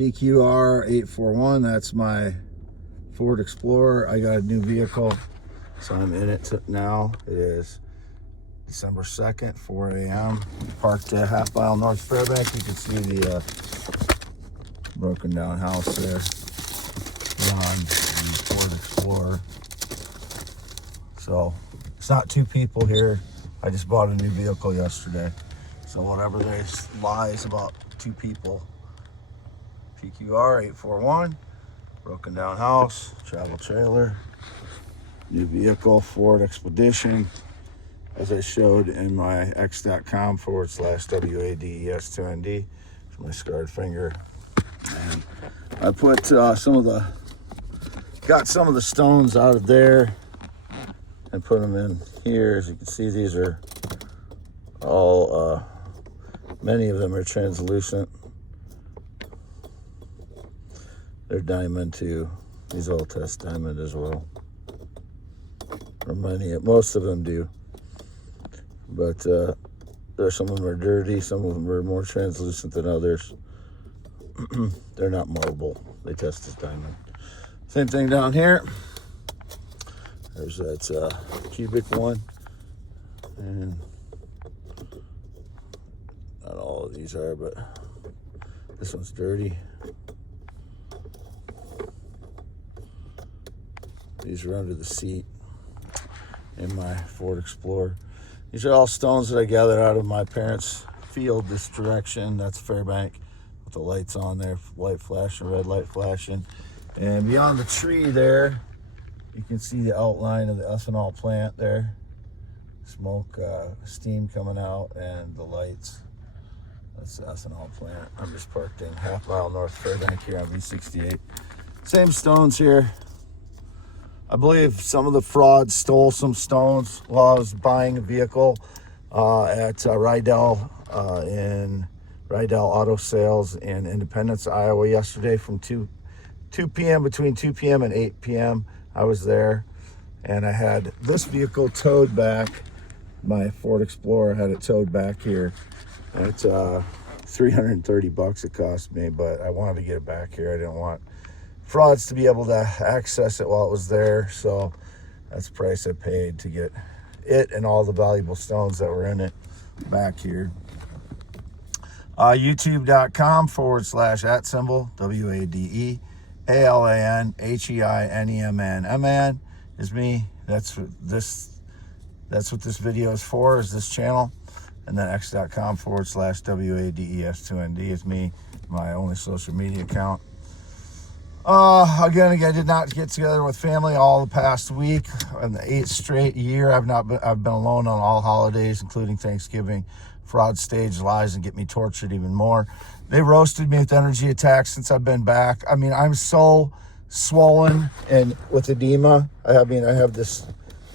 PQR 841, that's my Ford Explorer. I got a new vehicle, so I'm in it now. It is December 2nd, 4 a.m. Parked a half mile north Fairbank. You can see the broken down house there on the Ford Explorer. So it's not two people here. I just bought a new vehicle yesterday. So whatever they lies about two people. PQR 841, broken down house, travel trailer, new vehicle, Ford Expedition, as I showed in my x.com/WADES2ND for my scarred finger. And I put got some of the stones out of there and put them in here. As you can see, these are all, many of them are translucent. They're diamond too. These all test diamond as well. Or most of them do. But there's some of them are dirty. Some of them are more translucent than others. They're not marble. They test as diamond. Same thing down here. There's that cubic one. And not all of these are, but this one's dirty. These are under the seat in my Ford Explorer. These are all stones that I gathered out of my parents' field this direction. That's Fairbank with the lights on there, light flashing, red light flashing. And beyond the tree there, you can see the outline of the ethanol plant there. Smoke, steam coming out, and the lights. That's the ethanol plant. I'm just parked in half mile north Fairbank here on V68. Same stones here. I believe some of the frauds stole some stones while I was buying a vehicle at Rydell in Rydell Auto Sales in Independence, Iowa yesterday from 2 p.m. between 2 p.m. and 8 p.m. I was there, and I had this vehicle towed back. My Ford Explorer had it towed back here. It's $330 it cost me, but I wanted to get it back here. I didn't want frauds to be able to access it while it was there, so that's the price I paid to get it and all the valuable stones that were in it back here. YouTube.com/@WADEALANHEINEMN is me. That's what this video is for, is this channel. And then x.com/WADES2ND is me, my only social media account. Again, I did not get together with family all the past week. In the 8th straight year, I've been alone on all holidays, including Thanksgiving. Fraud stage lies and get me tortured even more. They roasted me with energy attacks since I've been back. I mean, I'm so swollen and with edema. I have this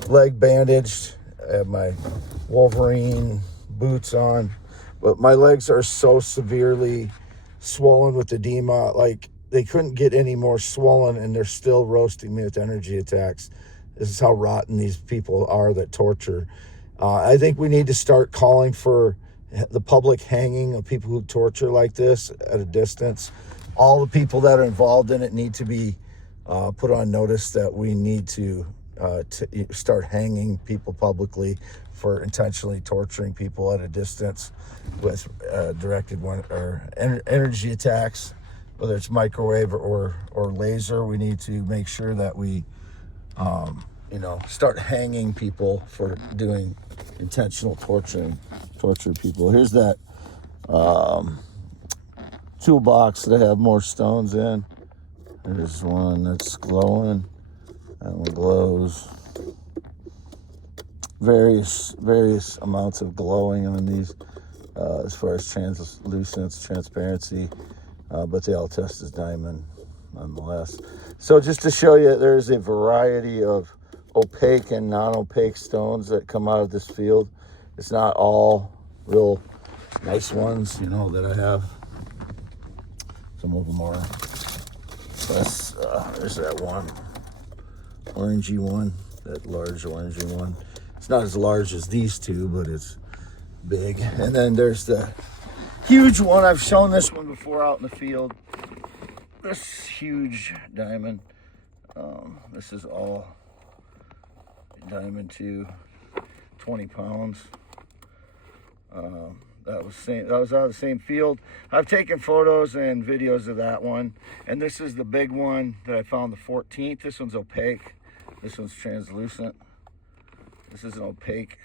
leg bandaged. I have my Wolverine boots on, but my legs are so severely swollen with edema, like they couldn't get any more swollen, and they're still roasting me with energy attacks. This is how rotten these people are that torture. I think we need to start calling for the public hanging of people who torture like this at a distance. All the people that are involved in it need to be put on notice that we need to start hanging people publicly for intentionally torturing people at a distance with directed energy attacks, whether it's microwave or laser. We need to make sure that we start hanging people for doing intentional torture people. Here's that toolbox that I have more stones in. There's one that's glowing. That one glows. Various amounts of glowing on these as far as translucence, transparency, but they all test as diamond nonetheless. So just to show you, there's a variety of opaque and non-opaque stones that come out of this field. It's not all real nice ones, that I have. Some of them are less. There's that one orangey one, that large orangey one. It's not as large as these two, but it's big. And then there's the huge one. I've shown this one before out in the field. this huge diamond. This is all diamond too, 20 pounds. That was out of the same field. I've taken photos and videos of that one. And this is the big one that I found, the 14th. This one's opaque. This one's translucent. This is an opaque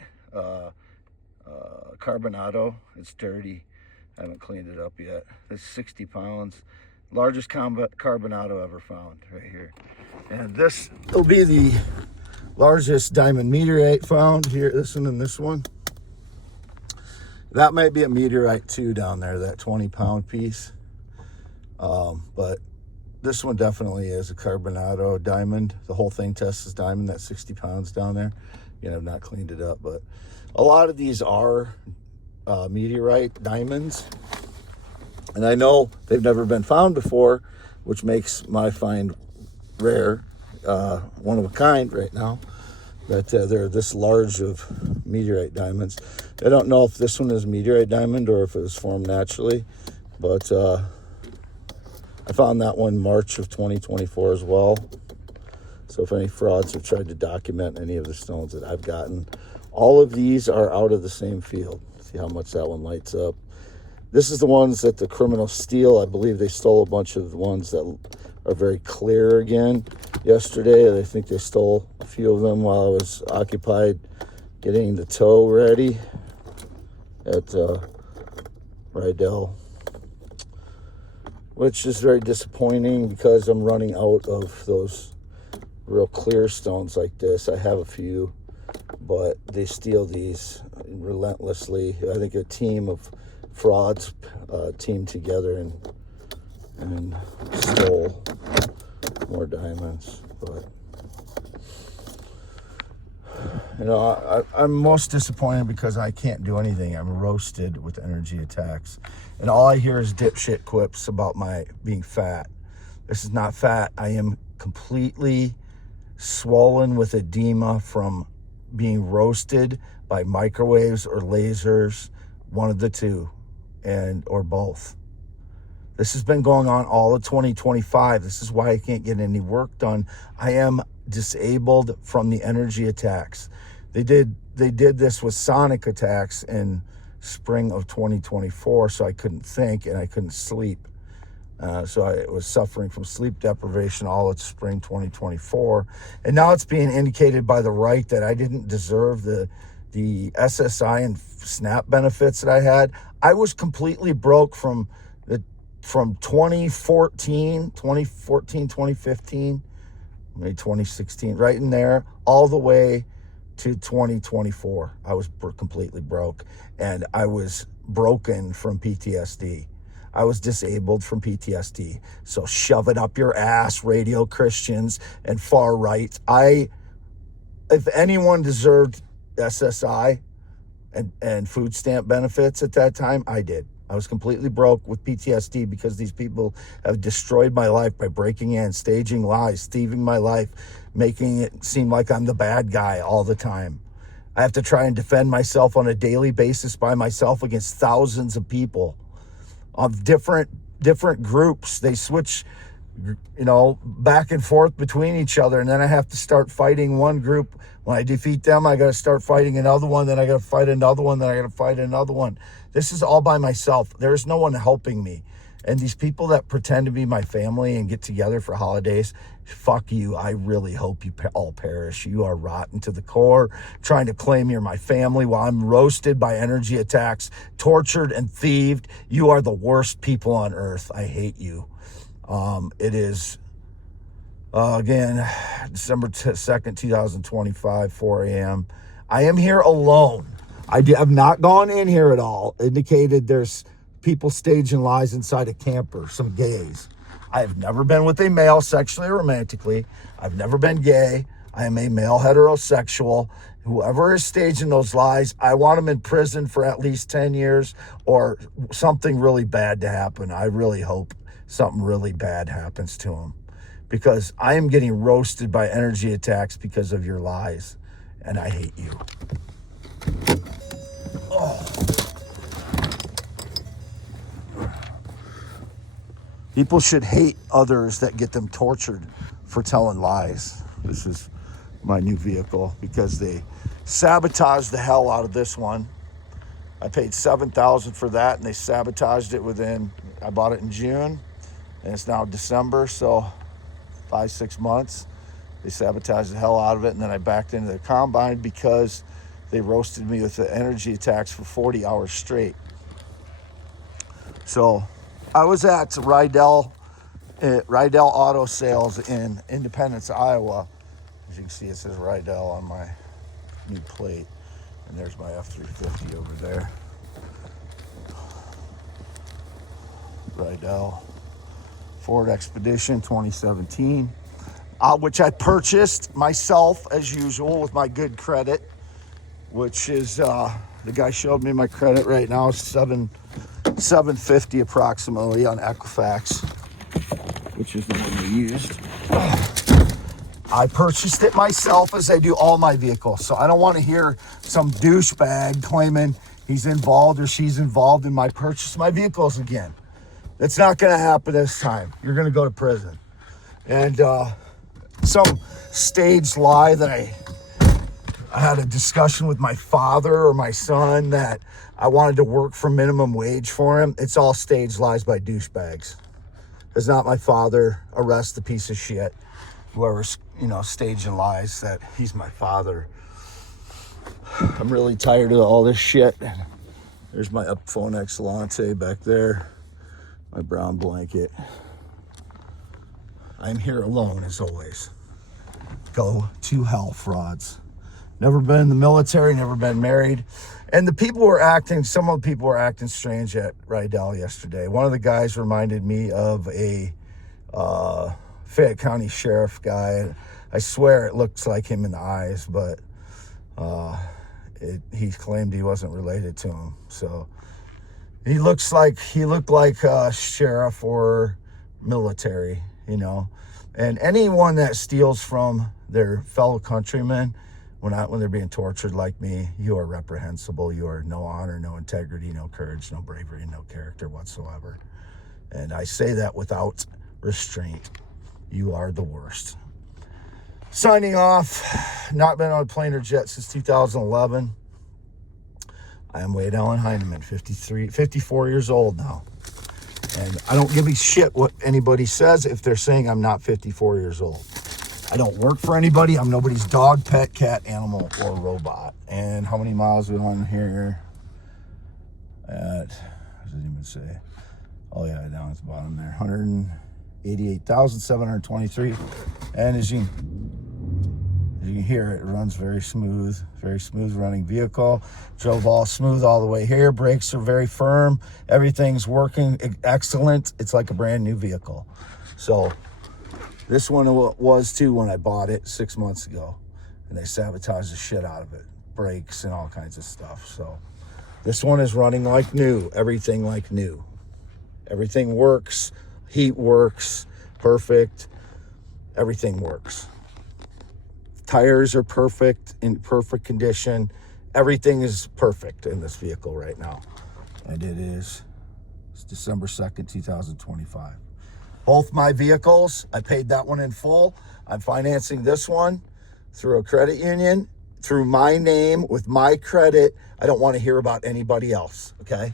carbonado. It's dirty. I haven't cleaned it up yet. This is 60 pounds. Largest carbonado ever found right here. And this will be the largest diamond meteorite found here. This one and this one. That might be a meteorite too down there, that 20-pound piece. But this one definitely is a carbonado diamond. The whole thing tests as diamond, that 60 pounds down there. Again, I've not cleaned it up, but a lot of these are meteorite diamonds. And I know they've never been found before, which makes my find rare, one of a kind right now. That they're this large of meteorite diamonds. I don't know if this one is meteorite diamond or if it was formed naturally, but I found that one March of 2024 as well. So if any frauds have tried to document any of the stones that I've gotten, all of these are out of the same field. See how much that one lights up. This is the ones that the criminals steal. I believe they stole a bunch of the ones that are very clear again yesterday. I think they stole a few of them while I was occupied getting the tow ready at Rydell, which is very disappointing because I'm running out of those real clear stones like this. I have a few, but they steal these relentlessly. I think a team of frauds teamed together and stole more diamonds. But you know, I'm most disappointed because I can't do anything. I'm roasted with energy attacks, and all I hear is dipshit quips about my being fat. This is not fat. I am completely swollen with edema from being roasted by microwaves or lasers, one of the two, or both. This has been going on all of 2025. This is why I can't get any work done. I am disabled from the energy attacks. They did this with sonic attacks in spring of 2024, so I couldn't think and I couldn't sleep. So I was suffering from sleep deprivation all of spring 2024. And now it's being indicated by the right that I didn't deserve the SSI and SNAP benefits that I had. I was completely broke from 2014, 2015, maybe 2016, right in there, all the way to 2024. I was completely broke, and I was broken from PTSD. I was disabled from PTSD. So shove it up your ass, radio Christians and far right. If anyone deserved SSI and food stamp benefits at that time, I did. I was completely broke with PTSD because these people have destroyed my life by breaking in, staging lies, thieving my life, making it seem like I'm the bad guy all the time. I have to try and defend myself on a daily basis by myself against thousands of people of different groups. They switch, back and forth between each other, and then I have to start fighting one group. When I defeat them, I got to start fighting another one, then I got to fight another one, then I got to fight another one. This is all by myself. There's no one helping me. And these people that pretend to be my family and get together for holidays, fuck you. I really hope you all perish. You are rotten to the core, trying to claim you're my family while I'm roasted by energy attacks, tortured and thieved. You are the worst people on earth. I hate you. It is, again, December 2nd, 2025, 4 a.m. I am here alone. I have not gone in here at all. Indicated there's people staging lies inside a camper, some gays. I have never been with a male sexually or romantically. I've never been gay. I am a male heterosexual. Whoever is staging those lies, I want them in prison for at least 10 years or something really bad to happen. I really hope something really bad happens to them because I am getting roasted by energy attacks because of your lies, and I hate you. Oh. People should hate others that get them tortured for telling lies. This is my new vehicle because they sabotaged the hell out of this one. I paid $7,000 for that, and they sabotaged it I bought it in June, and it's now December, so 5-6 months. They sabotaged the hell out of it, and then I backed into the combine because they roasted me with the energy attacks for 40 hours straight. So I was at Rydell Auto Sales in Independence, Iowa. As you can see, it says Rydell on my new plate. And there's my F-350 over there. Rydell Ford Expedition 2017, which I purchased myself as usual with my good credit, which is the guy showed me my credit right now is 750 approximately on Equifax, which is the one we used. I purchased it myself as I do all my vehicles. So I don't want to hear some douchebag claiming he's involved or she's involved in my purchase of my vehicles again. It's not going to happen this time. You're going to go to prison. And some staged lie that I had a discussion with my father or my son that I wanted to work for minimum wage for him. It's all staged lies by douchebags. It's not my father. Arrest the piece of shit. Whoever's, staging lies that he's my father. I'm really tired of all this shit. There's my Upphone Excellente back there. My brown blanket. I'm here alone as always. Go to hell, frauds. Never been in the military, never been married. And some of the people were acting strange at Rydell yesterday. One of the guys reminded me of a Fayette County Sheriff guy. I swear it looks like him in the eyes, but he claimed he wasn't related to him. So he looked like a sheriff or military, And anyone that steals from their fellow countrymen when they're being tortured like me, you are reprehensible. You are no honor, no integrity, no courage, no bravery, no character whatsoever. And I say that without restraint. You are the worst. Signing off. Not been on a plane or jet since 2011. I am Wade Allen Heineman, 54 years old now. And I don't give a shit what anybody says if they're saying I'm not 54 years old. I don't work for anybody. I'm nobody's dog, pet, cat, animal, or robot. And how many miles are we on here? What does it even say? Oh yeah, down at the bottom there. 188,723. And as you can hear, it runs very smooth running vehicle. Drove all smooth all the way here. Brakes are very firm. Everything's working excellent. It's like a brand new vehicle. So this one was too when I bought it 6 months ago, and they sabotaged the shit out of it. Brakes and all kinds of stuff. So this one is running like new. Everything like new. Everything works. Heat works. Perfect. Everything works. Tires are perfect, in perfect condition. Everything is perfect in this vehicle right now. And it's December 2nd, 2025. Both my vehicles, I paid that one in full. I'm financing this one through a credit union, through my name, with my credit. I don't want to hear about anybody else, okay?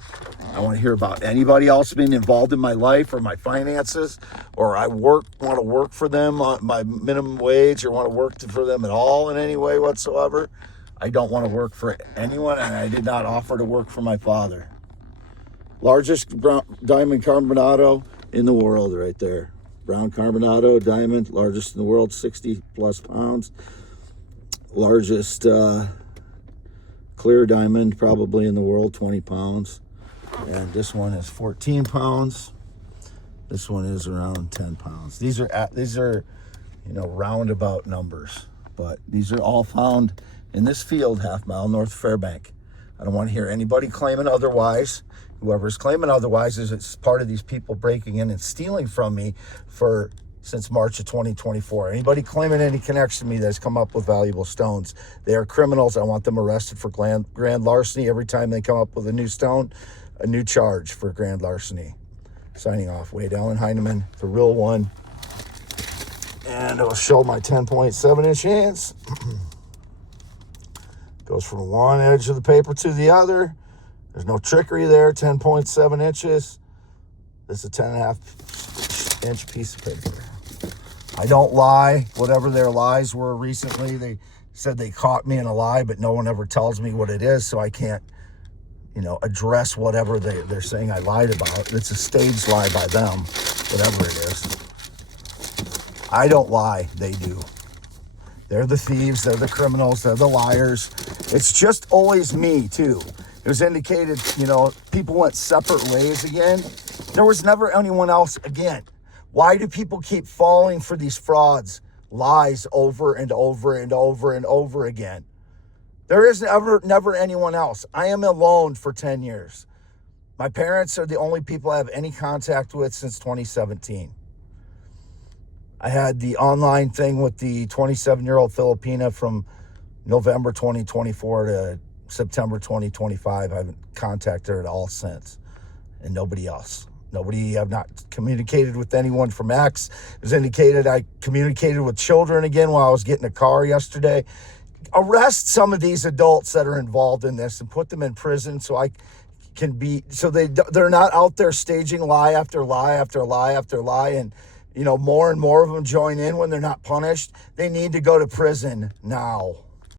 I want to hear about anybody else being involved in my life or my finances, or I want to work for them on my minimum wage, or want to work for them at all in any way whatsoever. I don't want to work for anyone, and I did not offer to work for my father. Largest diamond carbonado in the world right there. Brown carbonado diamond, largest in the world, 60 plus pounds. Largest clear diamond probably in the world, 20 pounds. And this one is 14 pounds. This one is around 10 pounds. These are roundabout numbers, but these are all found in this field, half mile north of Fairbank. I don't want to hear anybody claiming otherwise. Whoever's claiming otherwise it's part of these people breaking in and stealing from me since March of 2024. Anybody claiming any connection to me that's come up with valuable stones, they are criminals. I want them arrested for grand larceny. Every time they come up with a new stone, a new charge for grand larceny. Signing off. Wade Allen Heineman, the real one. And it'll show my 10.7-inch hands. Goes from one edge of the paper to the other. There's no trickery there. 10.7 inches. This is a 10.5-inch piece of paper. I don't lie. Whatever their lies were recently, they said they caught me in a lie, but no one ever tells me what it is, so I can't, address whatever they're saying I lied about. It's a staged lie by them, whatever it is. I don't lie. They do. They're the thieves. They're the criminals. They're the liars. It's just always me, too. It was indicated, people went separate ways again. There was never anyone else again. Why do people keep falling for these frauds, lies over and over and over and over again? There is never anyone else. I am alone for 10 years. My parents are the only people I have any contact with since 2017. I had the online thing with the 27-year-old Filipina from November 2024 to September 2025. I haven't contacted her at all since. And nobody else. I've not communicated with anyone from X. It was indicated I communicated with children again while I was getting a car yesterday. Arrest some of these adults that are involved in this and put them in prison so they're not out there staging lie after lie after lie after lie, and more and more of them join in when they're not punished. They need to go to prison now.